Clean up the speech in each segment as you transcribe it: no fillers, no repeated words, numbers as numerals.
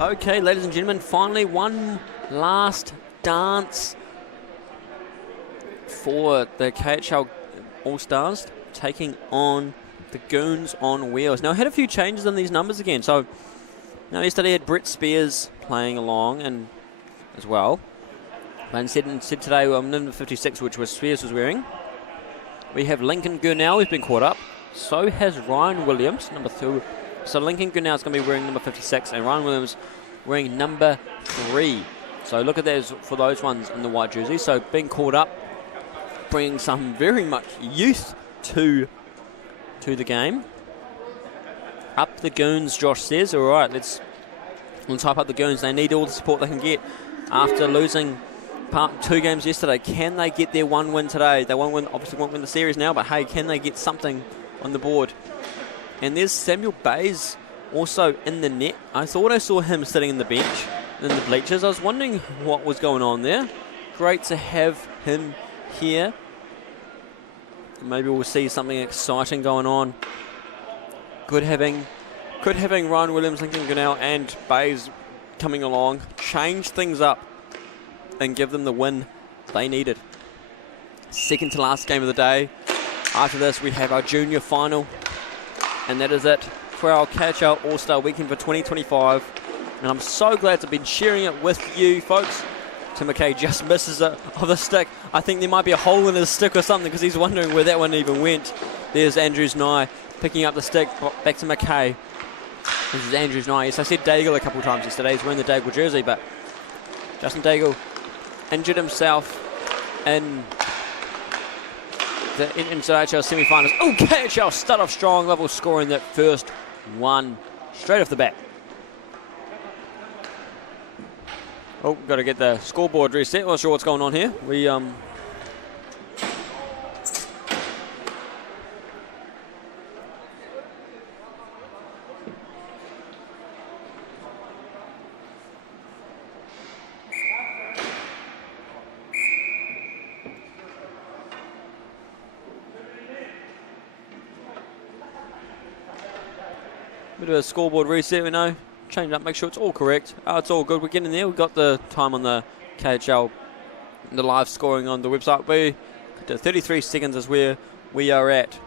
Okay, ladies and gentlemen, finally one last dance for the KHL All-Stars taking on the Goons on Wheels. Now, I had a few changes in these numbers again. So, now yesterday had Brett Spears playing along and as well. But instead today, number 56, which was Spears was wearing. We have Lincoln Gurnell, who's been caught up. So has Ryan Williams, number 2. So Lincoln Gurnell is going to be wearing number 56, and Ryan Williams wearing number 3. So look at those for those ones in the white jersey. So being caught up, bringing some very much youth to the game. Up the Goons, Josh says. All right, let's hype up the Goons. They need all the support they can get after losing 2 games yesterday. Can they get their 1 win today? They obviously won't win the series now, but hey, can they get something on the board? And there's Samuel Bays also in the net. I thought I saw him sitting in the bench, in the bleachers. I was wondering what was going on there. Great to have him here. Maybe we'll see something exciting going on. Good having Ryan Williams, Lincoln Gurnell and Bays coming along, change things up and give them the win they needed. Second to last game of the day. After this, we have our junior final. And that is it for our KHL All-Star Weekend for 2025. And I'm so glad to be sharing it with you folks. Tim McKay just misses it of the stick. I think there might be a hole in his stick or something because he's wondering where that one even went. There's Andrews Nye picking up the stick back to McKay. This is Andrews Nye. Yes, I said Daigle a couple of times yesterday. He's wearing the Daigle jersey, but Justin Daigle injured himself in the KHL semi-finals. Oh, KHL start off strong, level scoring that first one straight off the bat. Oh, got to get the scoreboard reset. Not sure what's going on here. Bit of a scoreboard reset, we know. Change it up, make sure it's all correct. It's all good. We're getting there. We've got the time on the KHL, the live scoring on the website. We got 33 seconds is where we are at.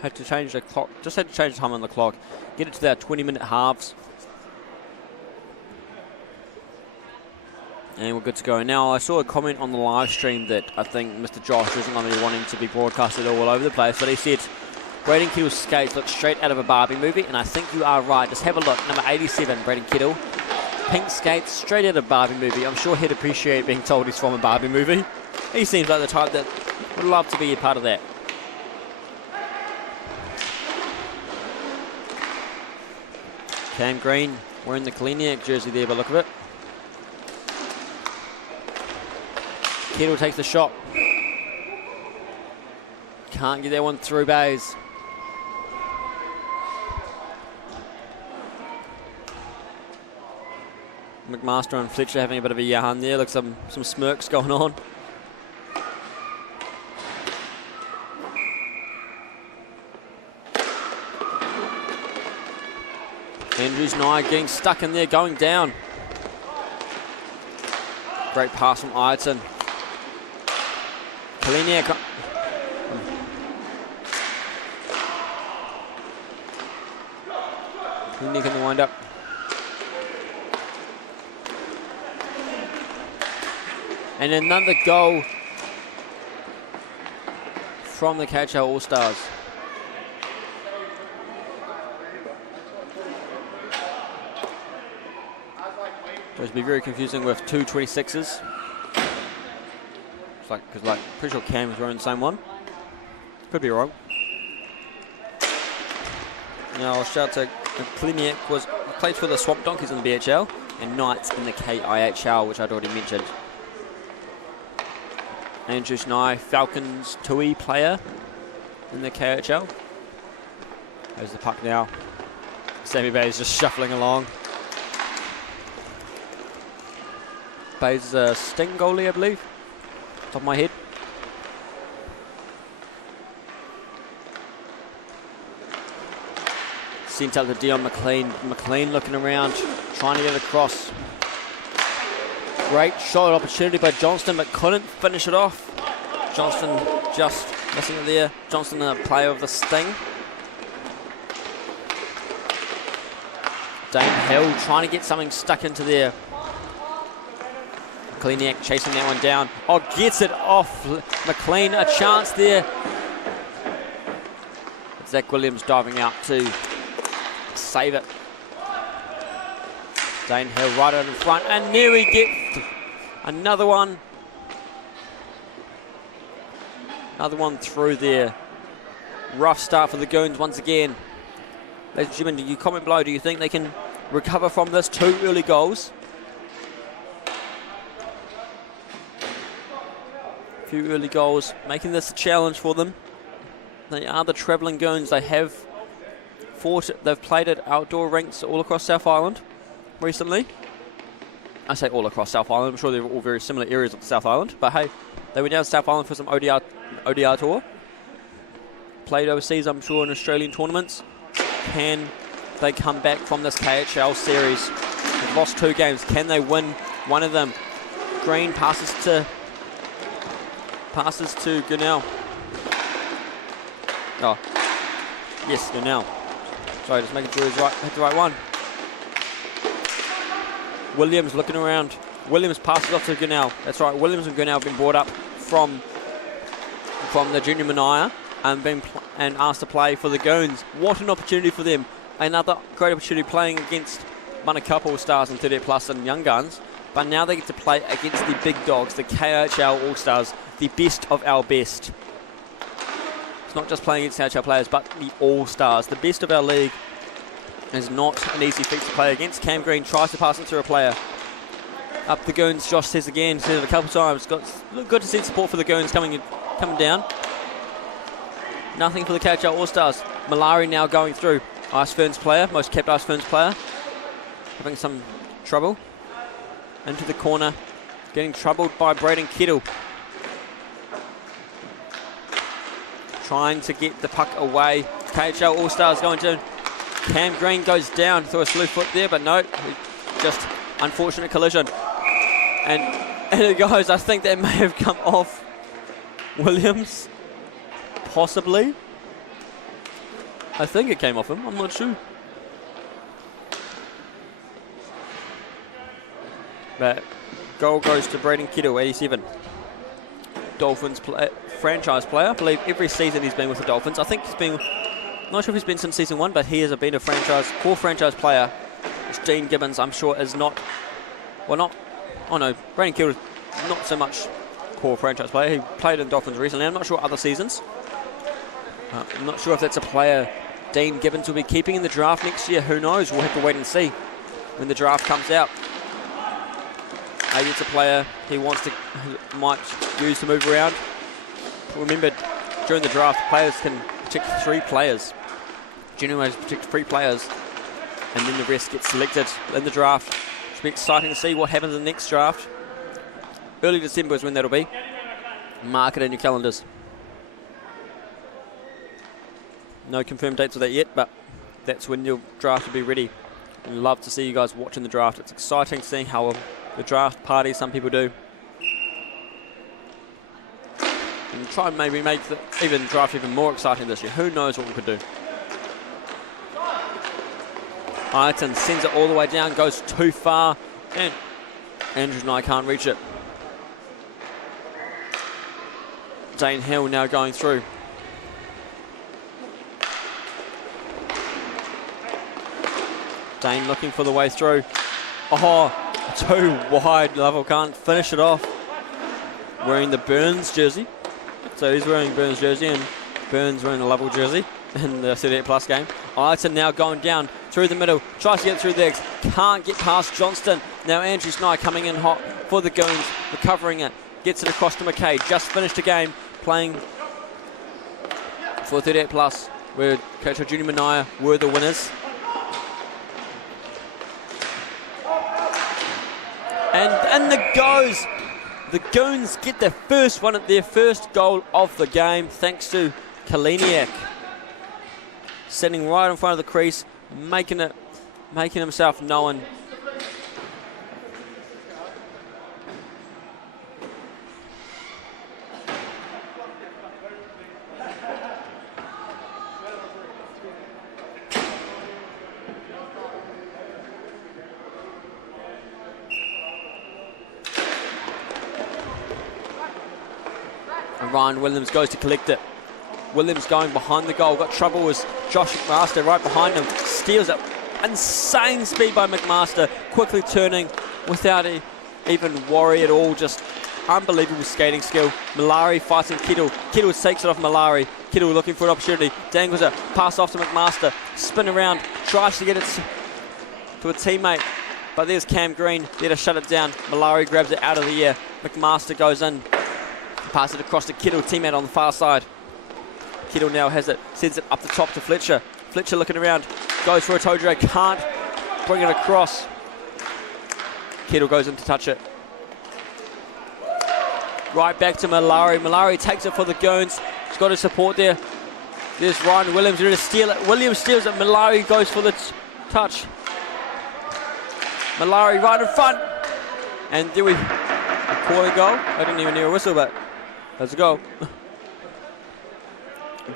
Had to change the clock. Just had to change the time on the clock. Get it to that 20-minute halves. And we're good to go. Now, I saw a comment on the live stream that I think Mr. Josh isn't going to be wanting to be broadcasted all over the place, but he said, Braden Kettle's skates look straight out of a Barbie movie, and I think you are right. Just have a look. Number 87, Braden Kettle. Pink skates, straight out of a Barbie movie. I'm sure he'd appreciate being told he's from a Barbie movie. He seems like the type that would love to be a part of that. Cam Green wearing the Kaliniak jersey there by the look of it. Kettle takes the shot. Can't get that one through Bays. McMaster and Fletcher having a bit of a yarn there. Looks some smirks going on. Andrews Nye getting stuck in there, going down. Great pass from Ayrton. Kaliniak. Kaliniak in the wind-up. And another goal from the KHL All-Stars. It's to be very confusing with 2 26s. Because pretty sure Cam was wearing the same one. Could be wrong. Now I'll shout to Kaliniak plays for the Swamp Donkeys in the BHL and Knights in the KIHL, which I'd already mentioned. Andrews Nye, Falcons Tui player in the KHL. There's the puck now. Sammy Bays just shuffling along. Bays is a Sting goalie, I believe. Top of my head. Sent out to Dion McLean. McLean looking around, trying to get it across. Great shot opportunity by Johnston, but couldn't finish it off. Johnston just missing it there. Johnston, a player of the Sting. Dane Hill trying to get something stuck into there. Kaliniak chasing that one down. Oh, gets it off. McLean, a chance there. Zach Williams diving out to save it. Dane Hill right out in front, and there we get another one. Another one through there. Rough start for the Goons once again. Ladies and gentlemen, do you comment below? Do you think they can recover from this? 2 early goals. A few early goals, making this a challenge for them. They are the travelling Goons. They have they've played at outdoor rinks all across South Island recently. I say all across South Island. I'm sure they're all very similar areas of the South Island. But hey, they went down to South Island for some ODR tour. Played overseas, I'm sure, in Australian tournaments. Can they come back from this KHL series? They've lost 2 games. Can they win one of them? Green passes to Gunnell. Oh, yes, Gunnell. Sorry, just making sure he's hit the right one. Williams looking around. Williams passes off to Gunnell. That's right, Williams and Gunnell have been brought up from the junior Mania and asked to play for the Goons. What an opportunity for them. Another great opportunity playing against Manukau All-Stars and 38 Plus and Young Guns. But now they get to play against the big dogs, the KIHL All-Stars, the best of our best. It's not just playing against KIHL players, but the All-Stars. The best of our league is not an easy feat to play against. Cam Green tries to pass it through a player. Up the Goons, Josh says again, says it a couple of times. Good to see support for the Goons coming down. Nothing for the KHL All-Stars. Malari now going through. Ice Ferns player, most kept Ice Ferns player. Having some trouble. Into the corner. Getting troubled by Braden Kettle. Trying to get the puck away. KHL All-Stars going to. Cam Green goes down through a slew foot there, but no. Just unfortunate collision. And it goes. I think that may have come off Williams. Possibly. I think it came off him. I'm not sure. But goal goes to Braden Kettle, 87. Dolphins franchise player. I believe every season he's been with the Dolphins. I think he's been, not sure if he's been since season 1, but he has been a core franchise player. Which Dean Gibbons, I'm sure, is not. Well, not. Oh no, Braden Kettle is not so much core franchise player. He played in the Dolphins recently. I'm not sure other seasons. I'm not sure if that's a player Dean Gibbons will be keeping in the draft next year. Who knows? We'll have to wait and see when the draft comes out. Maybe it's a player he might use to move around. Remember, during the draft, players can protect 3 players. Junior players protect 3 players, and then the rest get selected in the draft. Should be exciting to see what happens in the next draft. Early December is when that'll be. Mark it in your calendars. No confirmed dates of that yet, but that's when your draft will be ready. I'd love to see you guys watching the draft. It's exciting seeing how the draft party some people do. And try and maybe make the draft even more exciting this year. Who knows what we could do. Ireton sends it all the way down, goes too far, and Andrews and I can't reach it. Dane Hill now going through. Dane looking for the way through. Oh, too wide. Lovell can't finish it off. Wearing the Burns jersey. So he's wearing Burns jersey and Burns wearing the Lovell jersey in the 38 plus game. Ireton now going down through the middle. Tries to get through there. Can't get past Johnston. Now Andrew Nye coming in hot for the Goons. Recovering it. Gets it across to McKay. Just finished a game playing for 38 plus where KHL Junior Mania were the winners. And the goes. The Goons get their first goal of the game thanks to Kaliniak. Sitting right in front of the crease, making himself known. And Ryan Williams goes to collect it. Williams going behind the goal. Got trouble with Josh McMaster right behind him. Steals it. Insane speed by McMaster. Quickly turning without even worry at all. Just unbelievable skating skill. Malari fighting Kittle. Kittle takes it off Malari. Kittle looking for an opportunity. Dangles it. Pass off to McMaster. Spin around. Tries to get it to a teammate. But there's Cam Green there to shut it down. Malari grabs it out of the air. McMaster goes in. Passes it across to Kittle. Teammate on the far side. Kittle now has it, sends it up the top to Fletcher. Fletcher looking around, goes for a toe drag, can't bring it across. Kittle goes in to touch it. Right back to Malari. Malari takes it for the Goons. He's got his support there. There's Ryan Williams ready to steal it. Williams steals it. Malari goes for the touch. Malari right in front. And there we call a goal. I didn't even hear a whistle, but there's a goal.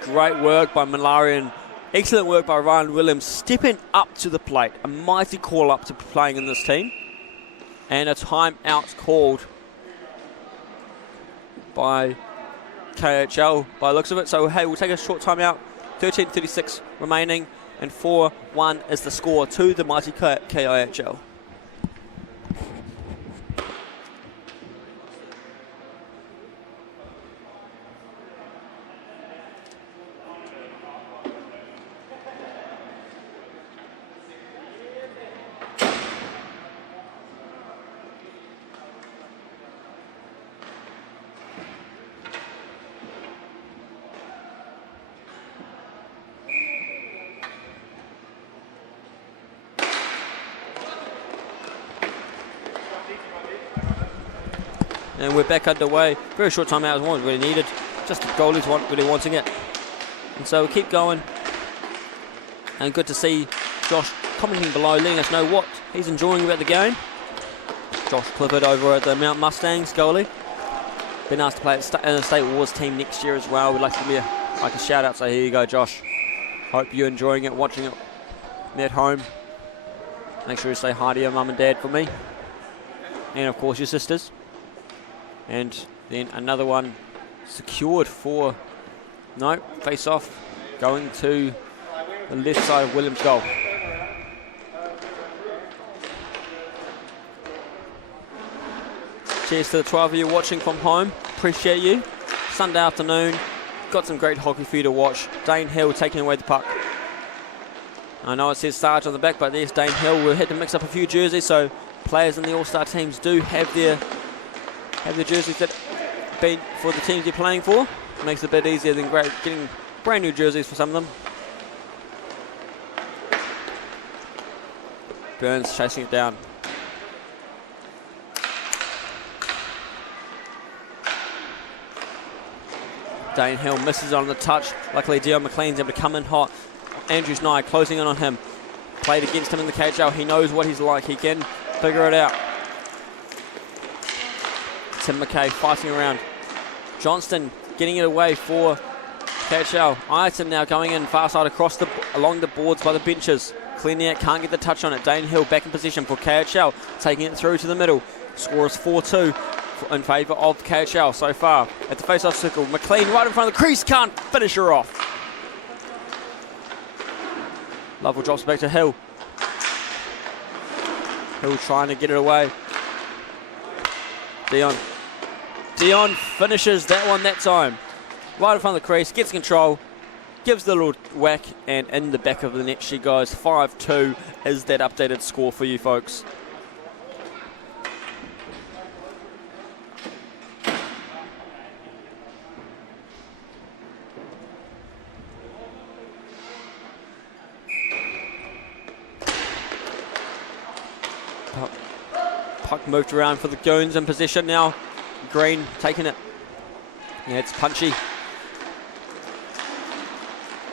Great work by Malari and excellent work by Ryan Williams, stepping up to the plate. A mighty call up to playing in this team. And a timeout called by KIHL by the looks of it. So, hey, we'll take a short timeout. 13:36 remaining, and 4-1 is the score to the mighty KIHL. And we're back underway. Very short time out was really needed. Just the goalies really wanting it. And so we'll keep going. And good to see Josh commenting below, letting us know what he's enjoying about the game. Josh Clifford over at the Mount Mustangs goalie. Been asked to play in the State Wars team next year as well. We'd like to give you a shout out. So here you go, Josh. Hope you're enjoying it, watching it at home. Make sure you say hi to your mum and dad for me. And of course your sisters. And then another one secured for, no, face off, going to the left side of Williams' goal. Cheers to the 12 of you watching from home. Appreciate you. Sunday afternoon. Got some great hockey for you to watch. Dane Hill taking away the puck. I know it says Sarge on the back, but there's Dane Hill. We'll have to mix up a few jerseys, so players in the All-Star teams do have their jerseys that been for the teams you're playing for. Makes it a bit easier than getting brand new jerseys for some of them. Burns chasing it down. Dane Hill misses on the touch. Luckily, Dion McLean's able to come in hot. Andrews Nye closing in on him. Played against him in the KHL. He knows what he's like. He can figure it out. Tim McKay fighting around. Johnston getting it away for KHL. Ireton now going in far side along the boards by the benches. Kleniak can't get the touch on it. Dane Hill back in position for KHL. Taking it through to the middle. Score is 4-2 in favour of KHL so far. At the face-off circle, McLean right in front of the crease. Can't finish her off. Lovell drops back to Hill. Hill trying to get it away. Dion finishes that one that time. Right in front of the crease, gets control, gives the little whack, and in the back of the net she goes. 5-2 is that updated score for you folks. Puck moved around for the Goons in position now. Green taking it. Yeah, it's punchy.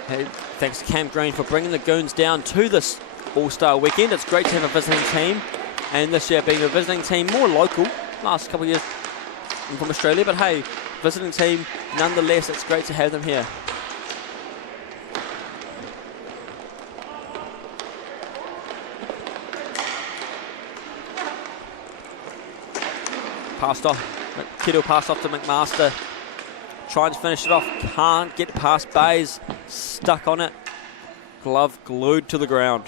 Hey, thanks to Cam Green for bringing the Goons down to this All-Star weekend. It's great to have a visiting team, and this year being a visiting team more local, last couple of years from Australia, but hey, visiting team nonetheless, it's great to have them here. Passed off, KIHL passed off to McMaster. Trying to finish it off, can't get past Bays, stuck on it. Glove glued to the ground.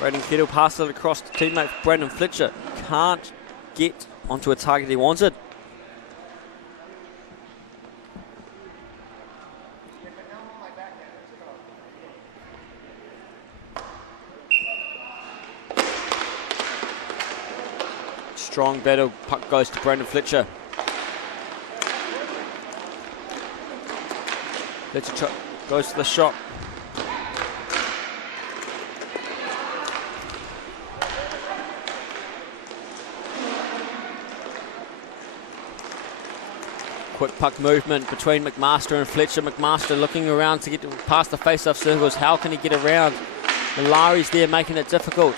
Braden KIHL passes it across to teammate Brandon Fletcher. Can't get onto a target he wanted. Strong battle, puck goes to Brandon Fletcher. Fletcher goes to the shot. Quick puck movement between McMaster and Fletcher. McMaster looking around to get past the face-off circles. How can he get around? Malari's there making it difficult.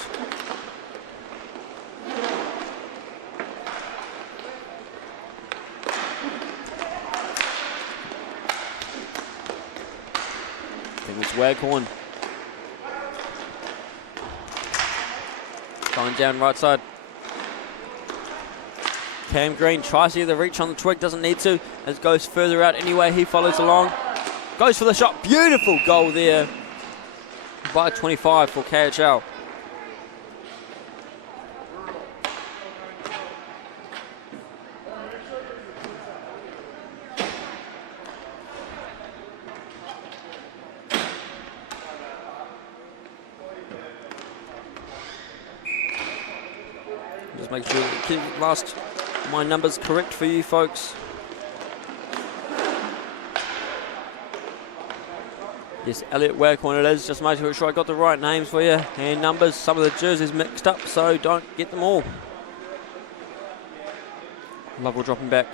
I think it's Waghorn. Going down right side. Cam Green tries to get the reach on the twig, doesn't need to, as goes further out anyway. He follows along, goes for the shot. Beautiful goal there by 25 for KHL. Just make sure keep last. My numbers correct for you folks. Yes, Elliot Waghorn it is. Just making sure I got the right names for you and numbers. Some of the jerseys mixed up, so don't get them all. Lovell dropping back.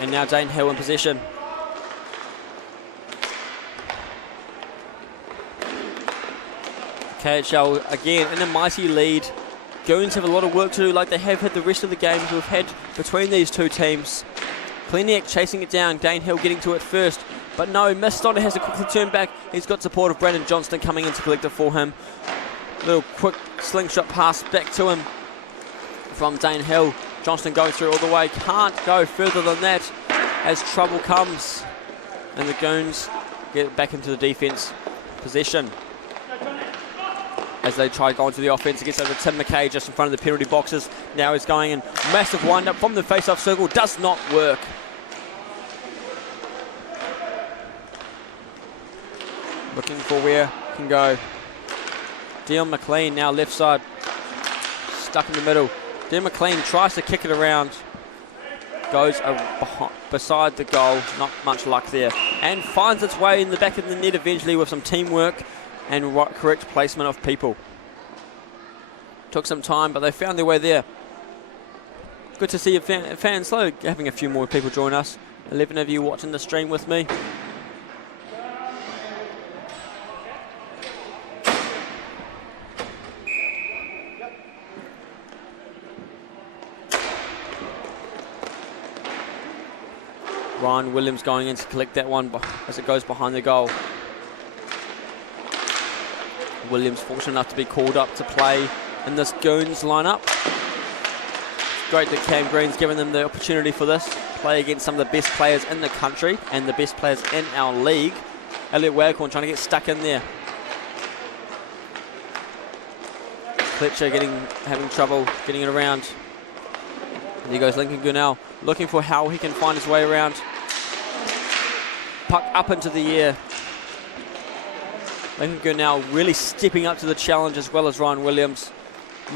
And now Dane Hill in possession. KHL again in a mighty lead. Goons have a lot of work to do like they have had the rest of the games we've had between these two teams. Kleniak chasing it down, Dane Hill getting to it first, but no, missed on it, has to quickly turn back. He's got support of Brandon Johnston coming in to collect it for him. Little quick slingshot pass back to him from Dane Hill. Johnston going through all the way, can't go further than that as trouble comes. And the Goons get back into the defence possession. As they try to go into the offense, it gets over Tim McKay just in front of the penalty boxes. Now he's going in, massive wind-up from the face-off circle, does not work. Looking for where he can go. Dion McLean now left side, stuck in the middle. Dion McLean tries to kick it around, goes beside the goal, not much luck there, and finds its way in the back of the net eventually with some teamwork and correct placement of people. Took some time, but they found their way there. Good to see your fans, slow having a few more people join us. 11 of you watching the stream with me. Ryan Williams going in to collect that one as it goes behind the goal. Williams fortunate enough to be called up to play in this Goons lineup. Great that Cam Green's given them the opportunity for this. Play against some of the best players in the country and the best players in our league. Elliot Waghorn trying to get stuck in there. Fletcher having trouble getting it around. And there goes Lincoln Gunnell, looking for how he can find his way around. Puck up into the air. Lincoln now really stepping up to the challenge as well as Ryan Williams.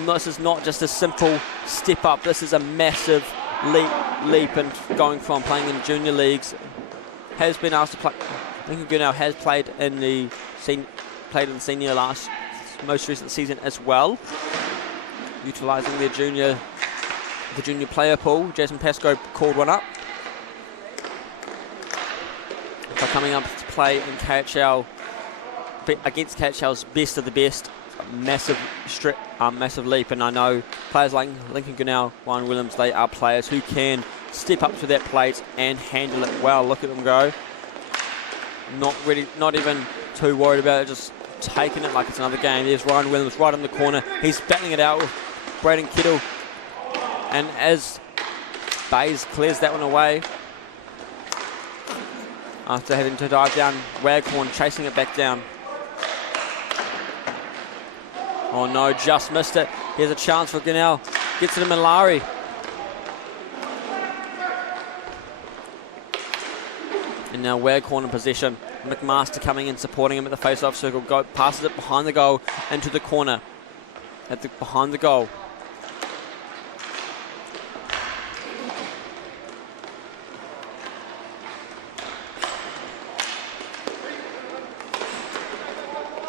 This is not just a simple step up. This is a massive leap and going from playing in junior leagues. Has been asked to play. Lincoln Gurnell has played in the senior most recent season as well, utilising the junior player pool. Jason Pascoe called one up. So coming up to play in KHL against KHL's best of the best. Massive leap, and I know players like Lincoln Gurnell, Ryan Williams, they are players who can step up to that plate and handle it well. Look at them go. Not even too worried about it, just taking it like it's another game. There's Ryan Williams right in the corner. He's battling it out with Braden Kittle, and as Bays clears that one away after having to dive down, Waghorn chasing it back down. Oh no, just missed it. Here's a chance for Gurnell. Gets it to Malari. And now Waghorn in possession. McMaster coming in, supporting him at the face-off circle. Passes it behind the goal into the corner. Behind the goal.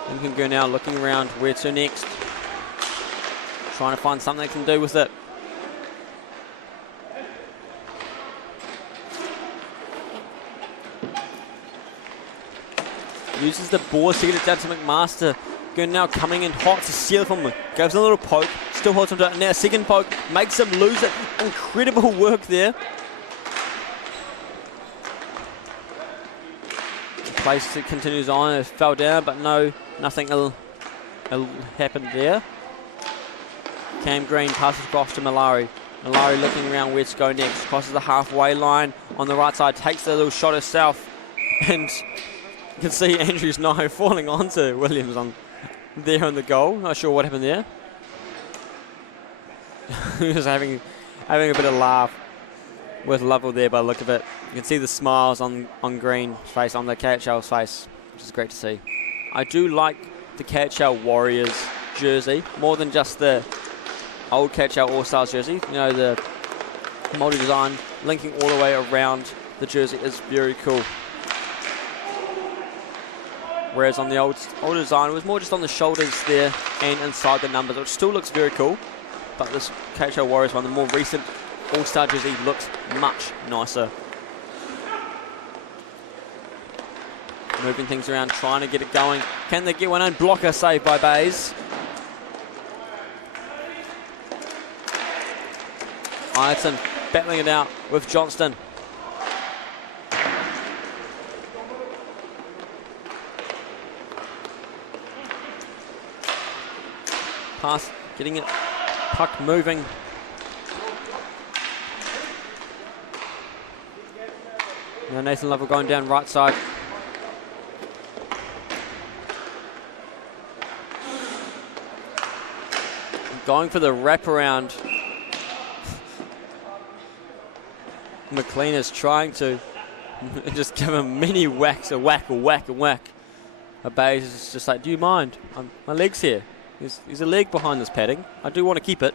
Lincoln Gurnell looking around where to next. Trying to find something they can do with it. Uses the boards to get it down to McMaster. Gurnell coming in hot to seal it from him. Gives a little poke. Still holds him to it. Now second poke. Makes him lose it. Incredible work there. Place it continues on. It fell down, but nothing ill happened there. Cam Green passes across to Malari. Malari looking around where to go next. Crosses the halfway line on the right side. Takes the little shot herself. And you can see Andrews now falling onto Williams there on the goal. Not sure what happened there. He was having a bit of laugh with Lovell there by the look of it. You can see the smiles on Green's face, on the KHL's face, which is great to see. I do like the KHL Warriors jersey more than just the old KHL All-Stars jersey. You know, the multi-design linking all the way around the jersey is very cool. Whereas on the old design, it was more just on the shoulders there and inside the numbers, which still looks very cool. But this KHL Warriors one, the more recent All-Star jersey, looks much nicer. Moving things around, trying to get it going. Can they get one in? Blocker saved by Bays. Ireton battling it out with Johnston. Pass, getting it, puck moving. Now Nathan Lovell going down right side. Going for the wraparound. McLean is trying to just give him many whacks, a whack, a whack, a whack. Bays is just like, do you mind? My leg's here. There's a leg behind this padding. I do want to keep it.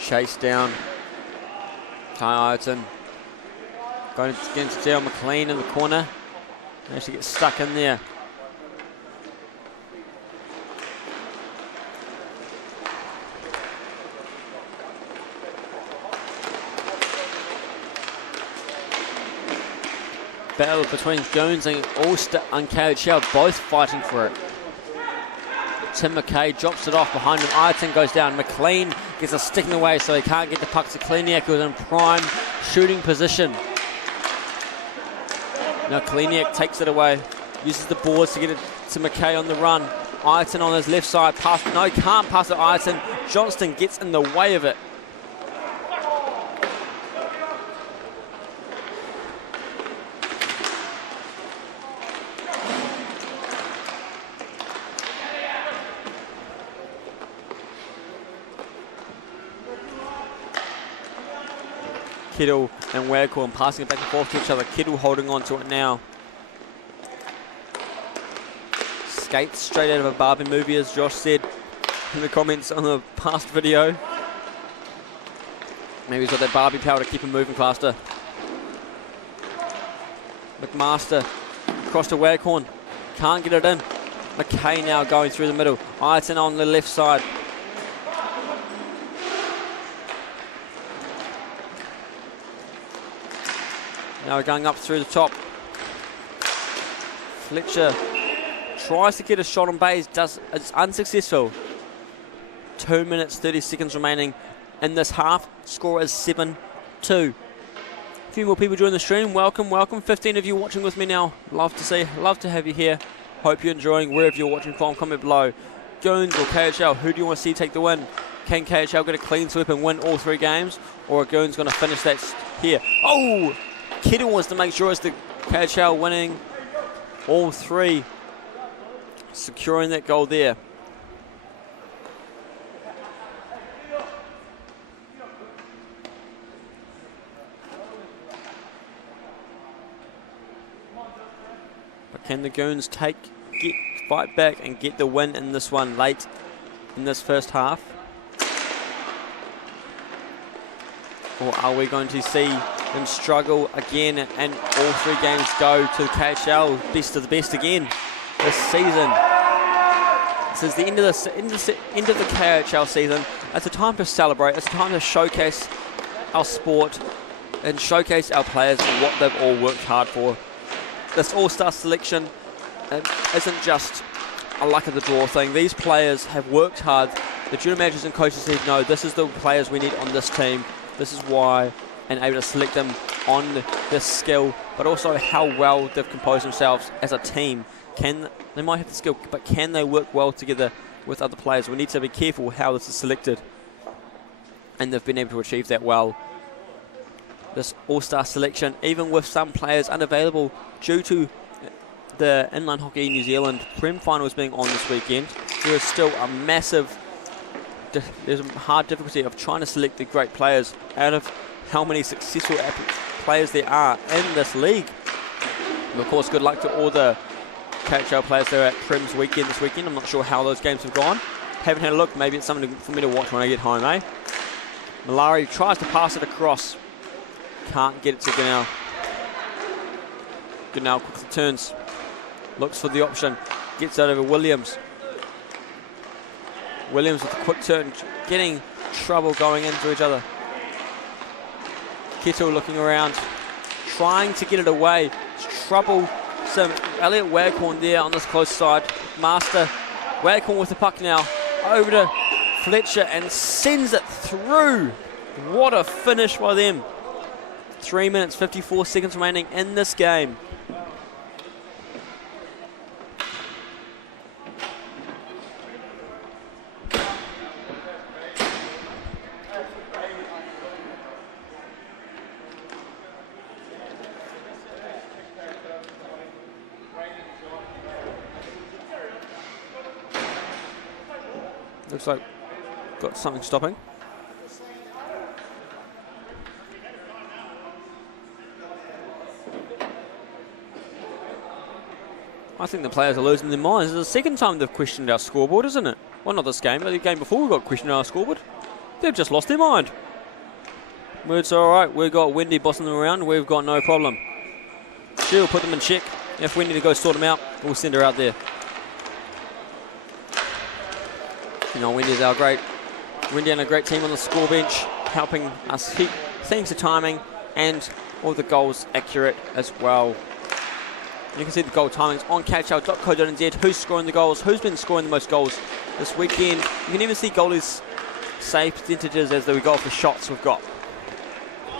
Chase down. Ty Ireton going against Dale McLean in the corner. Managed to get stuck in there. Battle between Jones and All-Star and KHL, both fighting for it. Tim McKay drops it off behind him. Ireton goes down. McLean gets a stick in the way, so he can't get the puck to Kleniak, who's in prime shooting position. Now Kleniak takes it away, uses the boards to get it to McKay on the run. Ireton on his left side. No, can't pass it. Ireton. Johnston gets in the way of it. KIHL and Waghorn passing it back and forth to each other. KIHL holding on to it now. Skates straight out of a Barbie movie, as Josh said in the comments on the past video. Maybe he's got that Barbie power to keep him moving faster. McMaster across to Waghorn. Can't get it in. McKay now going through the middle. Ayrton on the left side. Now we're going up through the top. Fletcher tries to get a shot on Bays. It's unsuccessful. 2 minutes, 30 seconds remaining in this half. Score is 7-2. A few more people join the stream. Welcome, welcome. 15 of you watching with me now. Love to have you here. Hope you're enjoying wherever you're watching from. Comment below. Goons or KHL, who do you want to see take the win? Can KHL get a clean sweep and win all 3 games? Or are Goons going to finish that here? Oh! KIHL wants to make sure it's the KHL winning all 3. Securing that goal there. But can the Goons fight back and get the win in this one late in this first half? Or are we going to see them struggle again and all 3 games go to the KHL best of the best again this season? This is the end of the KHL season. It's a time to celebrate. It's a time to showcase our sport and showcase our players and what they've all worked hard for. This All-Star selection isn't just a luck of the draw thing. These players have worked hard. The junior managers and coaches said, no, this is the players we need on this team. This is why, and able to select them on this skill, but also how well they've composed themselves as a team. They might have the skill, but can they work well together with other players? We need to be careful how this is selected. And they've been able to achieve that well. This All-Star selection, even with some players unavailable due to the Inline Hockey New Zealand Prem finals being on this weekend, there is still a massive, there's a hard difficulty of trying to select the great players out of how many successful players there are in this league. And of course, good luck to all the KHL players that are at Prem's weekend this weekend. I'm not sure how those games have gone. Haven't had a look. Maybe it's something for me to watch when I get home, eh? Malari tries to pass it across. Can't get it to Goodnow. Goodnow quickly turns. Looks for the option. Gets out over Williams. Williams with a quick turn. Getting trouble going into each other. KIHL looking around. Trying to get it away. It's trouble. So Elliot Waghorn there on this close side. Master. Waghorn with the puck now. Over to Fletcher and sends it through. What a finish by them. 3 minutes, 54 seconds remaining in this game. Looks like got something stopping. I think the players are losing their minds. It's the second time they've questioned our scoreboard, isn't it? Well, not this game, but the game before we got questioned our scoreboard. They've just lost their mind. It's all right. We've got Wendy bossing them around. We've got no problem. She'll put them in check. If we need to go sort them out, we'll send her out there. You know, Wendy and a great team on the score bench, helping us keep things to timing and all the goals accurate as well. You can see the goal timings on KIHL.co.nz. Who's scoring the goals? Who's been scoring the most goals this weekend? You can even see goalies' save percentages as we go off the shots we've got.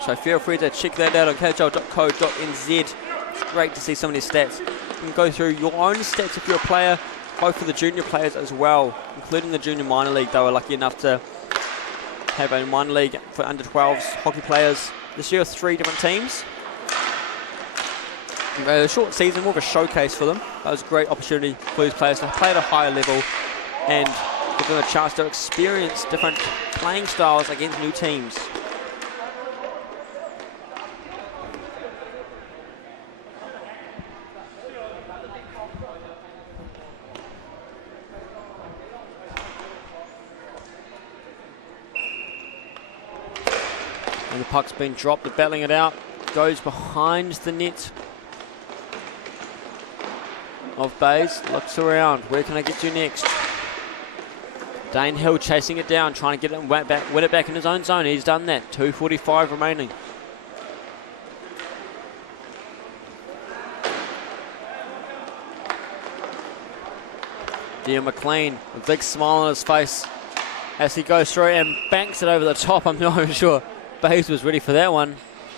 So feel free to check that out on KIHL.co.nz. It's great to see some of these stats. You can go through your own stats if you're a player, both for the junior players as well, including the junior minor league. They were lucky enough to have a minor league for under 12s hockey players this year with 3 different teams. A short season, more of a showcase for them. That was a great opportunity for these players to play at a higher level and give them a chance to experience different playing styles against new teams. And the puck's been dropped, they're battling it out. Goes behind the net of Bays. Looks around, where can I get to next? Dane Hill chasing it down, trying to get it back, win it back in his own zone. He's done that. 2:45 remaining. Dean McLean, a big smile on his face as he goes through and banks it over the top. I'm not even sure Bays was ready for that one.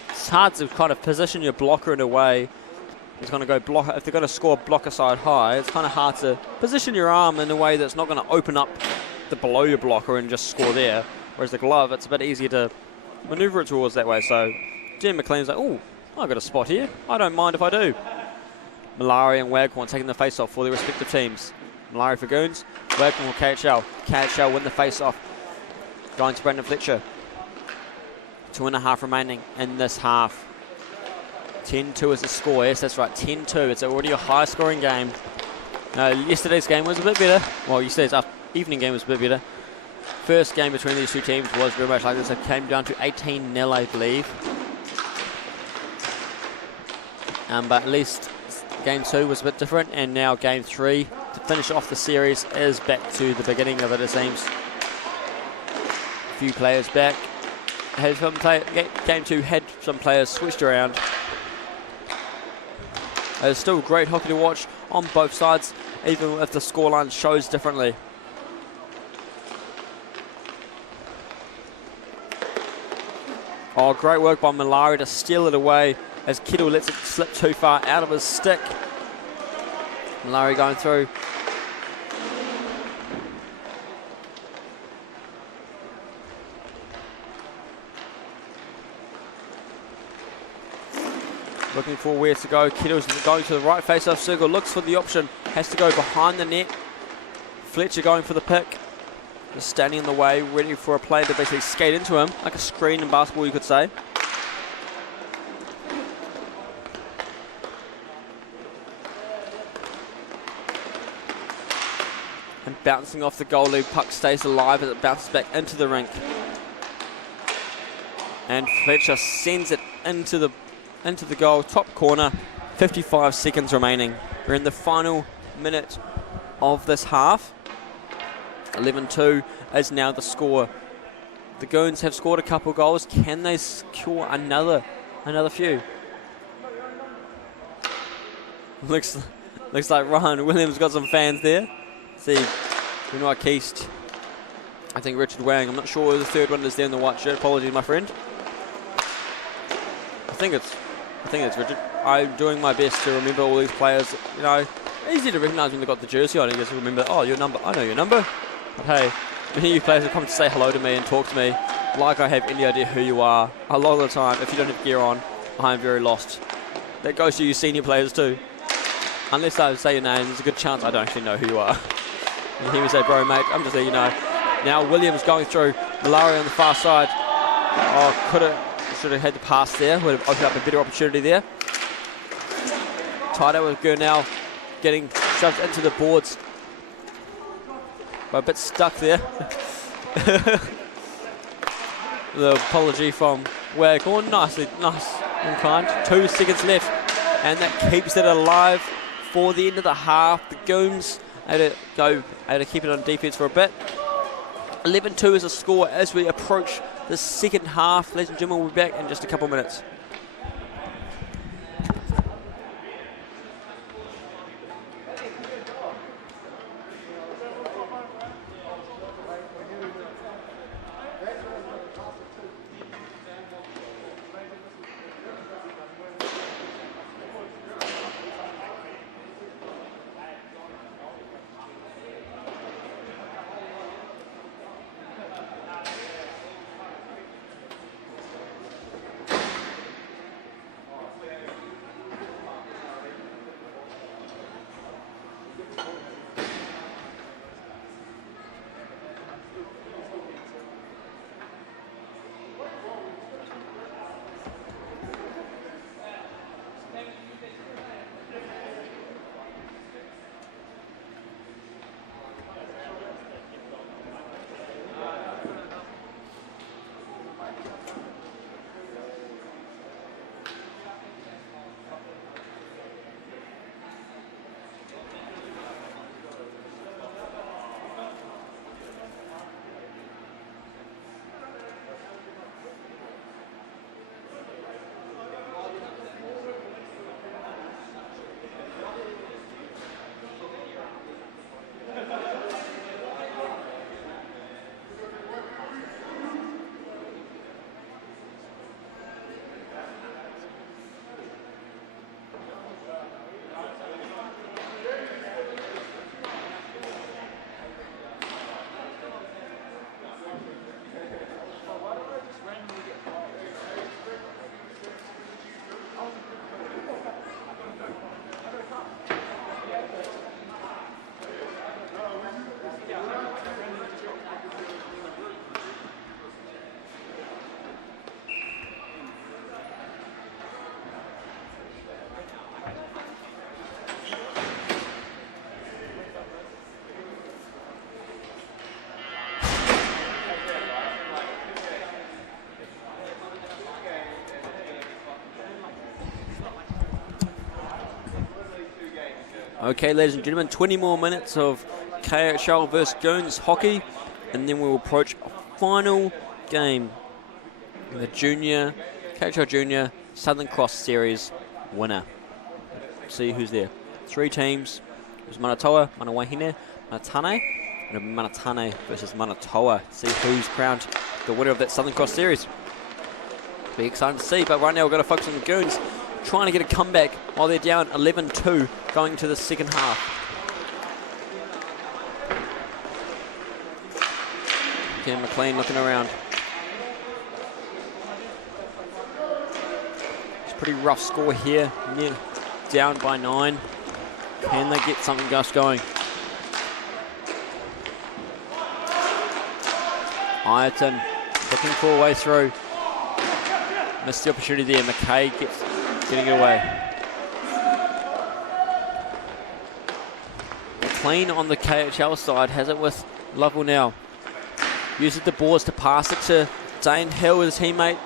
It's hard to kind of position your blocker in a way. He's going to go block. If they're going to score blocker side high, it's kind of hard to position your arm in a way that's not going to open up the below your blocker and just score there. Whereas the glove, it's a bit easier to maneuver it towards that way. So Dean McLean's like, oh, I've got a spot here. I don't mind if I do. Malari and Waghorn taking the face-off for their respective teams. Malari for Goons, Waghorn for KHL. KHL win the face-off. Going to Brendan Fletcher. 2.5 remaining in this half. 10-2 is the score. Yes, that's right, 10-2. It's already a high-scoring game. Yesterday's game was a bit better. Well, yesterday's evening game was a bit better. First game between these two teams was very much like this. It came down to 18-0, I believe. But at least game 2 was a bit different, and now game 3 to finish off the series is back to the beginning of it, it seems. A few players back. Game 2 had some players switched around. It's still great hockey to watch on both sides, even if the scoreline shows differently. Oh, great work by Malari to steal it away as Kittle lets it slip too far out of his stick. Malari going through. Looking for where to go. Kittle's going to the right face-off circle. Looks for the option. Has to go behind the net. Fletcher going for the pick. Just standing in the way, ready for a player to basically skate into him. Like a screen in basketball, you could say. And bouncing off the goalie, puck stays alive as it bounces back into the rink. And Fletcher sends it into the goal, top corner. 55 seconds remaining. We're in the final minute of this half. 11-2 is now the score. The Goons have scored a couple goals. Can they score another few? Looks like Ryan Williams got some fans there. See, Benoit Keast. I think Richard Wang. I'm not sure who the third one is there in the white shirt. Apologies, my friend. I think it's Richard. I'm doing my best to remember all these players. You know, easy to recognise when they've got the jersey on. You just remember, oh, your number. I know your number. But hey, many of you players have come to say hello to me and talk to me like I have any idea who you are. A lot of the time, if you don't have gear on, I am very lost. That goes to you senior players too. Unless I say your name, there's a good chance I don't actually know who you are. You hear me say, bro, mate, I'm just letting you know. Now Williams going through. Malari on the far side. Oh, should have had the pass there. Would have opened up a better opportunity there. Tied out with Gurnell. Getting shoved into the boards. But a bit stuck there. The apology from Waghorn. Nice and kind. 2 seconds left. And that keeps it alive for the end of the half. The Goons had to keep it on defense for a bit. 11-2 is a score as we approach the second half. Ladies and gentlemen, we'll be back in just a couple minutes. Okay, ladies and gentlemen, 20 more minutes of KIHL versus Goons hockey, and then we will approach a final game. The KIHL Junior Southern Cross Series winner. Let's see who's there. 3 teams. There's Manatoa, Manawahine, Manatane, and Manatane versus Manatoa. See who's crowned the winner of that Southern Cross Series. Be exciting to see, but right now we're going to focus on the Goons, trying to get a comeback while they're down 11-2 going into the second half. Ken McLean looking around. It's a pretty rough score here, down by 9. Can they get something just going? Ireton looking for a way through. Missed the opportunity there. McKay getting it away. McLean on the KIHL side has it with Lovell now. Uses the boards to pass it to Dane Hill with his teammate.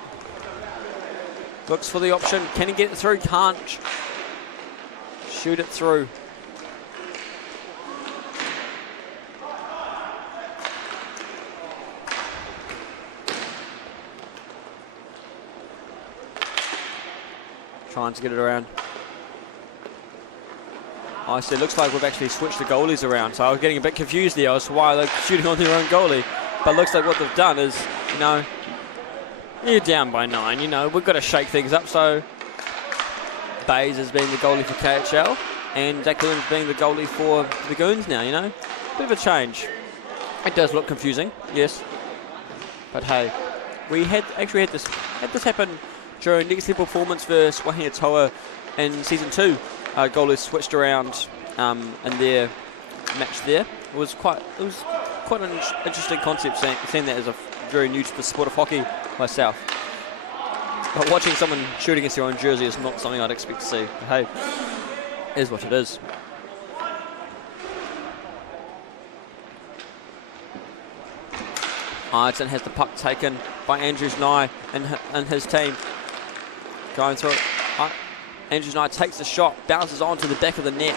Looks for the option. Can he get it through? Can't. Shoot it through. Trying to get it around. I see, it looks like we've actually switched the goalies around, so I was getting a bit confused there as to why they're shooting on their own goalie. But it looks like what they've done is, you're down by 9, we've got to shake things up. So Bays has been the goalie for KIHL, and Zach Williams being the goalie for the Goons now, Bit of a change. It does look confusing, yes. But hey, we had this happen during next level performance versus Wahine Toa in season 2. Goalies switched around in their match there. It was quite an interesting concept, seeing that as a very new to the sport of hockey myself. But watching someone shoot against their own jersey is not something I'd expect to see. But hey, it is what it is. Ireton has the puck taken by Andrews Nye and his team. Going through it. Andrews Nye takes the shot, bounces onto the back of the net.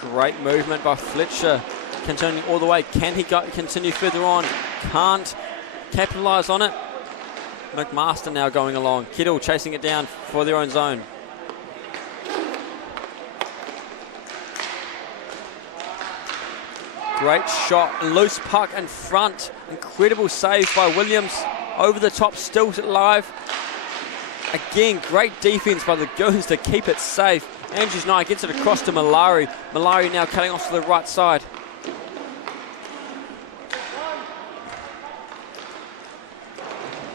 Great movement by Fletcher, continuing all the way. Can he continue further on? Can't capitalise on it. McMaster now going along. Kittle chasing it down for their own zone. Great shot, loose puck in front. Incredible save by Williams. Over the top, still alive. Again, great defense by the Goons to keep it safe. Andrews Nye gets it across to Malari. Malari now cutting off to the right side.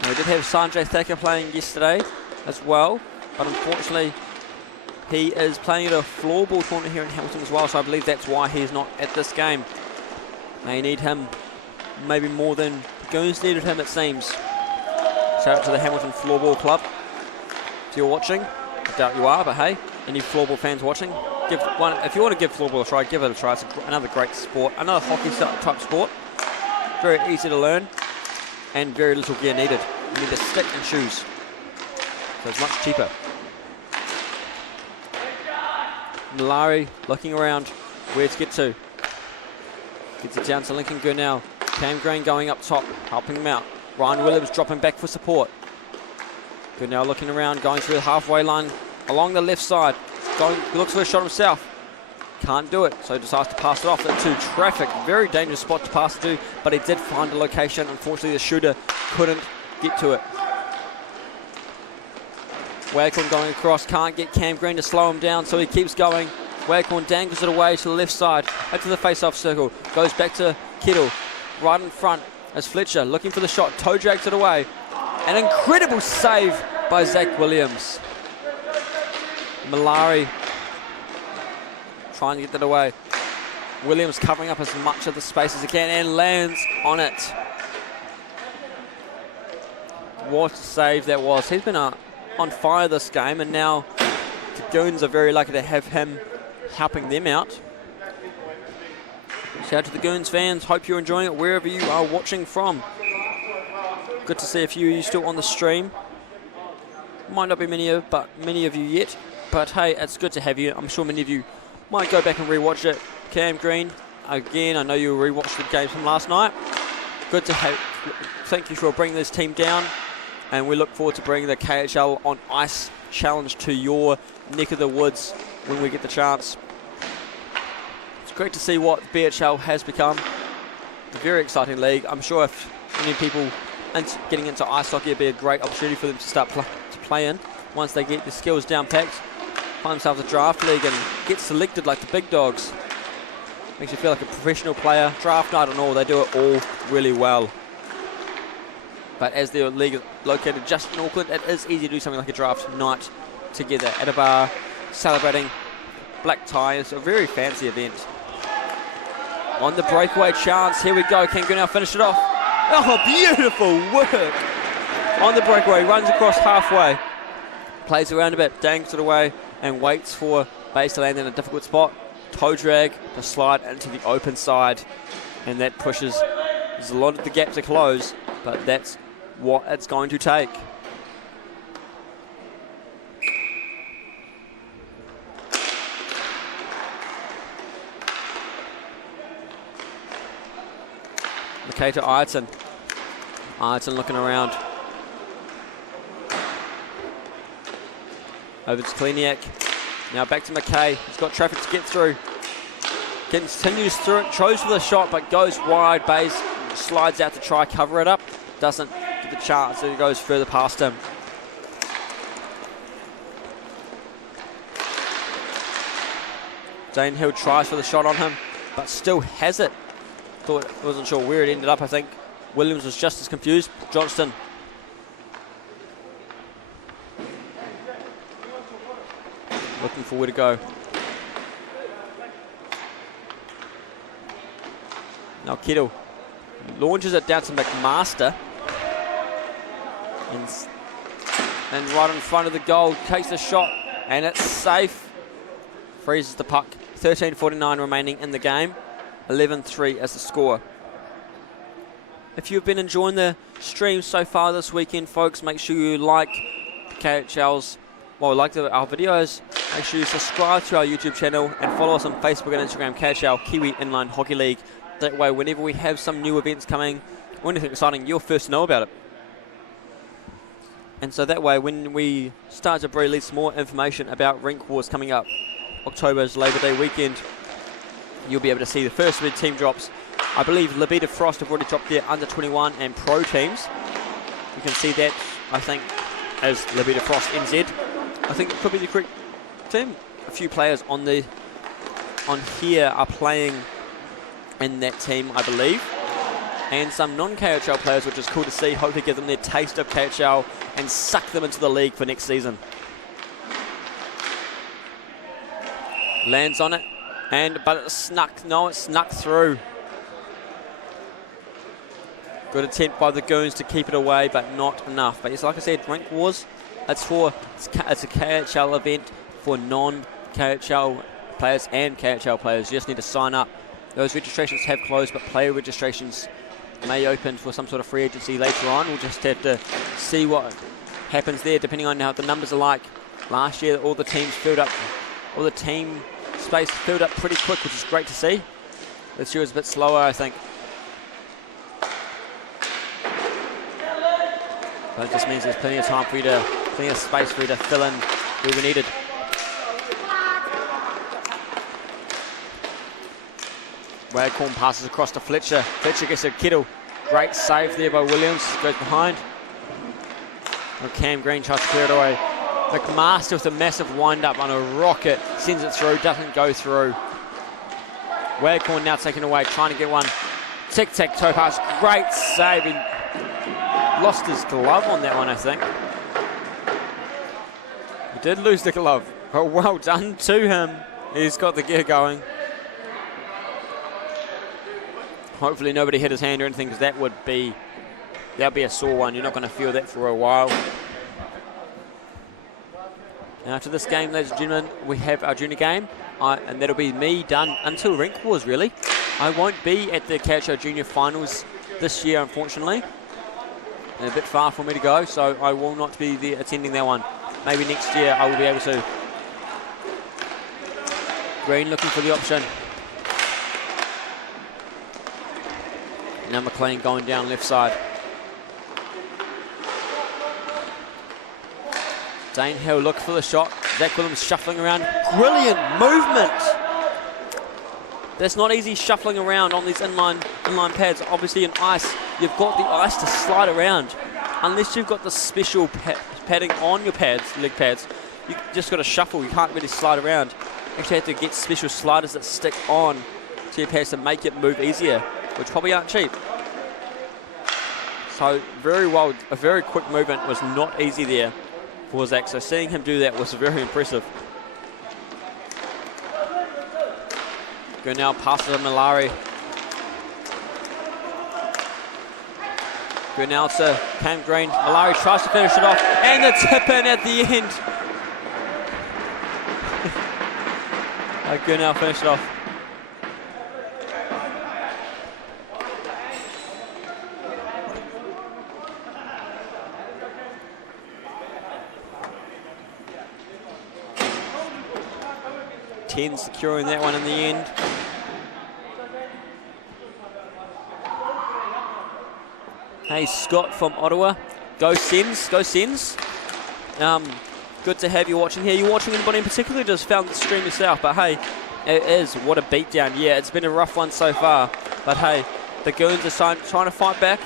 Now, we did have Sanjay Thacker playing yesterday as well, but unfortunately he is playing at a floorball tournament here in Hamilton as well, so I believe that's why he's not at this game. They need him maybe more than the Goons needed him, it seems. Shout out to the Hamilton Floorball Club. If you're watching, I doubt you are, but hey, any floorball fans watching, if you want to give floorball a try, give it a try. It's another great sport, another hockey type sport. Very easy to learn and very little gear needed. You need a stick and shoes, so it's much cheaper. Malari looking around where to get to. Gets it down to Lincoln Gurnell. Cam Green going up top, helping him out. Ryan Williams dropping back for support. Gurnell looking around, going through the halfway line along the left side. Looks for a shot himself. Can't do it, so he decides to pass it off into traffic. Very dangerous spot to pass to, but he did find a location. Unfortunately, the shooter couldn't get to it. Waghorn going across, can't get Cam Green to slow him down, so he keeps going. Waghorn dangles it away to the left side, back to the face-off circle. Goes back to Kittle, right in front as Fletcher looking for the shot. Toe drags it away. An incredible save by Zach Williams. Malari trying to get that away. Williams covering up as much of the space as he can and lands on it. What a save that was. He's been on fire this game, and now the Goons are very lucky to have him helping them out. Shout out to the Goons fans. Hope you're enjoying it wherever you are watching from. Good to see a few of you still on the stream. Might not be many of you yet, but hey, it's good to have you. I'm sure many of you might go back and rewatch it. Cam Green, again, I know you rewatched the games from last night. Good to have. Thank you for bringing this team down, and we look forward to bringing the KHL on Ice challenge to your neck of the woods when we get the chance. It's great to see what BHL has become. A very exciting league. I'm sure if any people getting into ice hockey, it'd be a great opportunity for them to start to play in once they get the skills down packed, find themselves a draft league and get selected like the big dogs. Makes you feel like a professional player. Draft night and all, they do it all really well. But as their league is located just in Auckland, it is easy to do something like a draft night together at a bar, celebrating black tie. It's a very fancy event. On the breakaway chance, here we go. Can Grinnell finish it off? Oh, beautiful work! On the breakaway, runs across halfway, plays around a bit, danks it away, and waits for base to land in a difficult spot. Toe drag to slide into the open side, and that pushes. There's a lot of the gap to close, but that's what it's going to take. McKay to Ayrton. Ayrton looking around. Over to Kleniak. Now back to McKay. He's got traffic to get through. Continues through it, tries for the shot, but goes wide. Bays slides out to try cover it up. Doesn't get the chance, so he goes further past him. Dane Hill tries for the shot on him, but still has it. Wasn't sure where it ended up, I think. Williams was just as confused. Johnston. Looking for where to go. Now Kittle launches it down to McMaster. And right in front of the goal, takes the shot, and it's safe. Freezes the puck. 13:49 remaining in the game. 11-3 as the score. If you've been enjoying the stream so far this weekend, folks, make sure you like KHL's, our videos. Make sure you subscribe to our YouTube channel and follow us on Facebook and Instagram, KHL Kiwi Inline Hockey League. That way, whenever we have some new events coming or anything exciting, you're first to know about it. And so that way, when we start to release more information about Rink Wars coming up, October's Labor Day weekend, you'll be able to see the first of the team drops. I believe Labita Frost have already dropped their under-21 and pro teams. You can see that, I think, as Labita Frost NZ. I think it could be the correct team. A few players on here are playing in that team, I believe. And some non-KHL players, which is cool to see. Hopefully give them their taste of KHL and suck them into the league for next season. Lands on it. But it snuck through. Good attempt by the Goons to keep it away, but not enough. But it's like I said, Rink Wars, it's a KHL event for non-KHL players and KHL players. You just need to sign up. Those registrations have closed, but player registrations may open for some sort of free agency later on. We'll just have to see what happens there, depending on how the numbers are like. Last year, all the teams filled up, all the team space filled up pretty quick, which is great to see. This year was a bit slower, I think. But it just means there's plenty of time for you to, plenty of space for you to fill in where we needed. Wagcorn passes across to Fletcher. Fletcher gets a Kittle. Great save there by Williams. Goes behind. And Cam Green tries to clear it away. McMaster with a massive wind-up on a rocket. Sends it through, doesn't go through. Wagcorn now taken away, trying to get one. Tic-tac-toe pass. Great save. He lost his glove on that one, I think. He did lose the glove. Oh, well done to him. He's got the gear going. Hopefully nobody hit his hand or anything, because that'll be a sore one. You're not going to feel that for a while. And after this game, ladies and gentlemen, we have our junior game, and that'll be me done until Rink Wars, really. I won't be at the KHL Junior Finals this year, unfortunately. And a bit far for me to go, so I will not be there attending that one. maybe next year I will be able to. Green looking for the option. Now McLean going down left side. Tane Hill looking for the shot. Zach Williams shuffling around. Brilliant movement. That's not easy shuffling around on these inline pads. Obviously in ice, you've got the ice to slide around. Unless you've got the special padding on your pads, leg pads, you just got to shuffle. You can't really slide around. You actually have to get special sliders that stick on to your pads to make it move easier, which probably aren't cheap. So very well, a very quick movement was not easy there for Zach. So seeing him do that was very impressive. Go now past to Malari. Go now to Cam Green. Malari tries to finish it off, and the tip in at the end. Go now finish it off. Tane securing that one in the end. Hey, Scott from Ottawa. Go Sens, go Sens. Good to have you watching here. You watching anybody in particular? Just found the stream yourself, but hey, it is. What a beatdown. Yeah, it's been a rough one so far, but hey, the Goons are trying to fight back.